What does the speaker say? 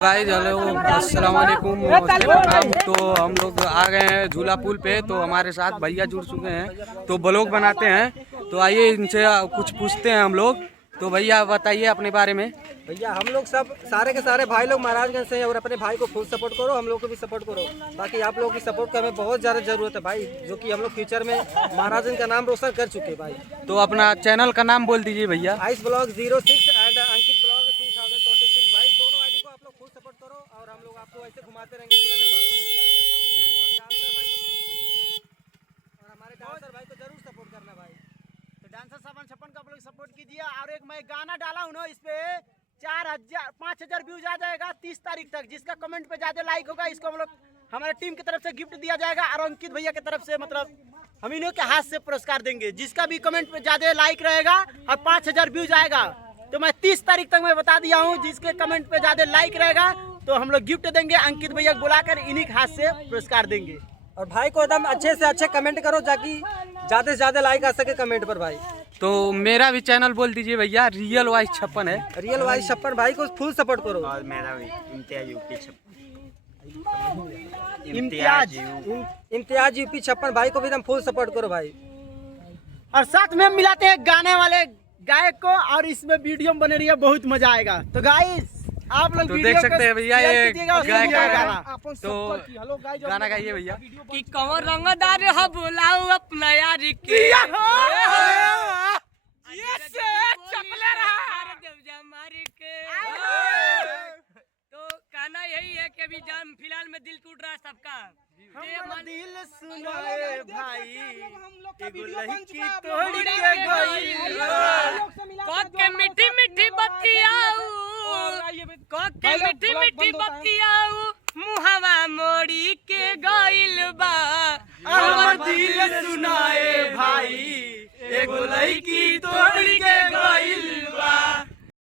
Guys hello अस्सलाम वालेकुम। तो हम लोग आ गए हैं झूला पुल पे। तो हमारे साथ भैया जुड़ चुके हैं तो ब्लॉग बनाते हैं। तो आइए इनसे कुछ पूछते हैं हम लोग। तो भैया बताइए अपने बारे में। भैया हम लोग सब सारे के सारे भाई लोग महाराजगंज से हैं और अपने भाई को फुल सपोर्ट करो, हम लोग को भी सपोर्ट करो। बाकी आप लोगों की सपोर्ट की हमें बहुत ज़्यादा ज़रूरत है भाई, जो कि हम लोग फ्यूचर में महाराजगंज का नाम रोशन कर चुके हैं भाई। तो अपना चैनल का नाम बोल दीजिए भैया। Ice blog 06 and Ankit blog 2026 भाई, दोनों आईडी को आप लोग फुल सपोर्ट करो और हम लोग आपको ऐसे घुमाते रहेंगे पूरा नेपाल में। और हमारे डांसर भाई को जरूर सपोर्ट करना भाई। तो डांसर 756 का आप लोग सपोर्ट कीजिए। और एक मैं गाना डाला हूँ ना, इस पे 5,000 व्यूज आ जाएगा 30 तारीख तक। जिसका कमेंट पे ज्यादा लाइक होगा इसको हम लोग हमारे टीम की तरफ से गिफ्ट दिया जाएगा। और अंकित भैया की तरफ से मतलब हम इन्हों के हाथ से पुरस्कार देंगे। जिसका भी कमेंट पे ज्यादा लाइक रहेगा और 5,000 व्यूज आएगा तो मैं 30 तारीख तक मैं बता दिया हूँ, जिसके कमेंट पे ज्यादा लाइक रहेगा तो हम लोग गिफ्ट देंगे। अंकित भैया को बुलाकर इन्हीं के हाथ से पुरस्कार देंगे। और भाई को एकदम अच्छे से अच्छे कमेंट करो ताकि ज्यादा से ज्यादा लाइक आ सके कमेंट पर भाई। तो मेरा भी चैनल बोल दीजिए भैया। रियल वाइज 56 है। रियल वाइज 56 भाई को फुल सपोर्ट करो। और मेरा भी इम्तियाज यूपी इम्तियाज यूपी 56 भाई को भी एकदम फुल सपोर्ट करो भाई। और साथ में हम मिलाते हैं गाने वाले गायक को और इसमें वीडियो बने रही है, बहुत मजा आएगा। तो गाइस आप लोग तो देख सकते हैं भैया ये गायक है। तो गाना गाइए भैया। कि कौन रंगदार हो बुलाओ अपना यार के तो कहना यही है कि अभी जान फिलहाल में दिल टूट रहा है सबका। दिल सुनाए भाई के मीठी मीठी बतियाऊ के मीठी मीठी बतियाऊ मुहावा मोड़ी के गइल बा। हमर दिल सुनाए भाई एगो लड़की तोड़ी